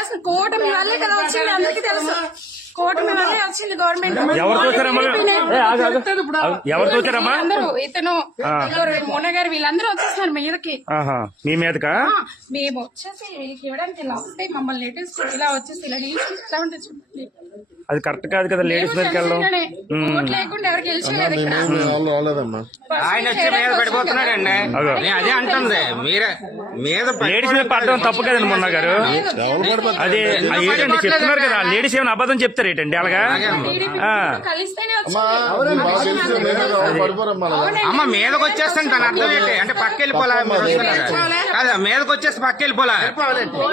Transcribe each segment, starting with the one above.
చేస్తున్నారు. కూటమి వల్లే కదా వచ్చింది, అందరికీ తెలుసు. కూటమి వల్లే వచ్చింది గవర్నమెంట్. ఎవరు చూసారమ్మా? అందరూ ఇతను మోన గారు వీళ్ళందరూ వచ్చేస్తున్నారు మీదకి. మీ మీదకా? మేము వచ్చేసి వీళ్ళకి ఇవ్వడానికి లాస్ట్ టైం మమ్మల్ని లేటెస్ట్ ఇలా వచ్చేసి ఇలా నిల్చుంటా ఉంటే చూడండి. అది కరెక్ట్ కాదు కదా, లేడీస్ మీదకి వెళ్ళడం. లేకుండా ఎవరు గెలిచలేదు. ఆయన వచ్చి మీద పడిపోతున్నాడండి. అదే అంటుంది, మీరే మీద లేడీస్ మీద పడడం తప్పు కదండి మొన్న గారు. అది ఏంటండి చెప్తున్నారు కదా, లేడీస్ ఏమైనా అబద్ధం చెప్తారు ఏంటండి అలాగా? అమ్మ మీదకి వచ్చేస్తాను తన అర్థం ఏంటి అంటే పక్క వెళ్ళిపోలా, కాదు మీదకి వచ్చేస్తే పక్క వెళ్ళిపోలా,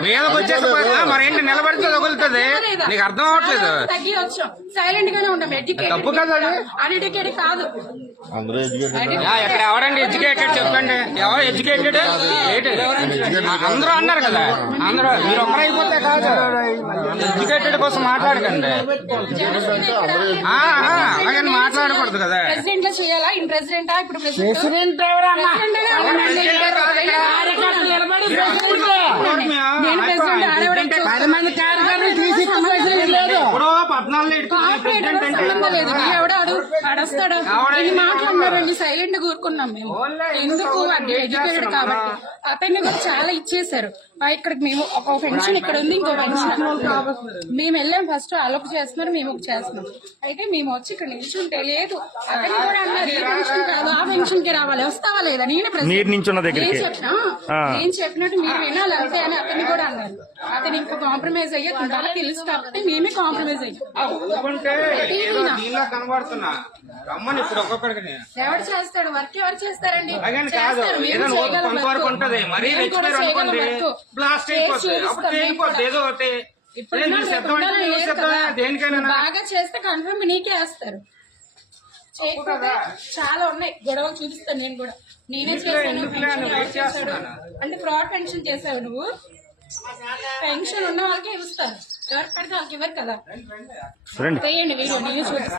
మీదకి వచ్చేస్తే మరేంటి నిలబడితే తగులుతుంది, నీకు అర్థం అవ్వట్లేదు. సైలెంట్ గానే ఉంటాం. తప్పు కదా అన్ఎడ్యుకేటెడ్ కాదు. ఇక్కడ ఎవరండి ఎడ్యుకేటెడ్ చెప్పండి, ఎవరు ఎడ్యుకేటెడ్? అందరూ అన్నారు కదా, అందరూ మీరు ఒక్కరైపోతే కాదు, ఎడ్యుకేటెడ్ కోసం మాట్లాడకండి. అలాగని మాట్లాడకూడదు కదా. ప్రెసిడెంట్ లో చేయాలా? ఇన్ ప్రెసిడెంటా? ఇప్పుడు ప్రెసిడెంట్ మాట్లాడినారండి, సైలెంట్ కూరుకున్నాం మేము. ఎందుకు అంటే ఎడ్యుకేటెడ్ కాబట్టి అతన్ని కూడా చాలా ఇచ్చేసారు. ఇక్కడికి మేము ఒక పెన్షన్ ఇక్కడ ఉంది, ఇంకో పెన్షన్ మేము వెళ్ళాం. ఫస్ట్ అలోక్ చేస్తున్నారు, మేము చేస్తున్నాం. అయితే మేము వచ్చి ఇక్కడ నిల్చుంటే లేదు, అతన్ని కూడా అన్నారు ఏ పెన్షన్ కాదు ఆ పెన్షన్ కి రావాలి, వస్తావా లేదా? నేను చెప్పినట్టు మీరు వినాలి అంతే అని అతన్ని కూడా అన్నారు. అతను ఇంకా కాంప్రమైజ్ అయ్యే వాళ్ళకి తెలుసు కాబట్టి మేమే కాంప్రమైజ్ అయ్యాం. ఎవరు చేస్తాడు వర్క్? ఎవరు చేస్తారండి? బాగా చేస్తే కన్ఫర్మ్ నీకే వేస్తారు. చాలా ఉన్నాయి గొడవలు, చూపిస్తాను నేను కూడా. నేనే చేశాను అంటే ఫ్రాడ్ పెన్షన్ చేసావు నువ్వు. పెన్షన్ ఉన్న వాళ్ళకే ఇస్తారు, ఎవరికి పడితే వాళ్ళకి ఇవ్వరు కదా. చేయండి వీడియో, నేను చూపిస్తాను.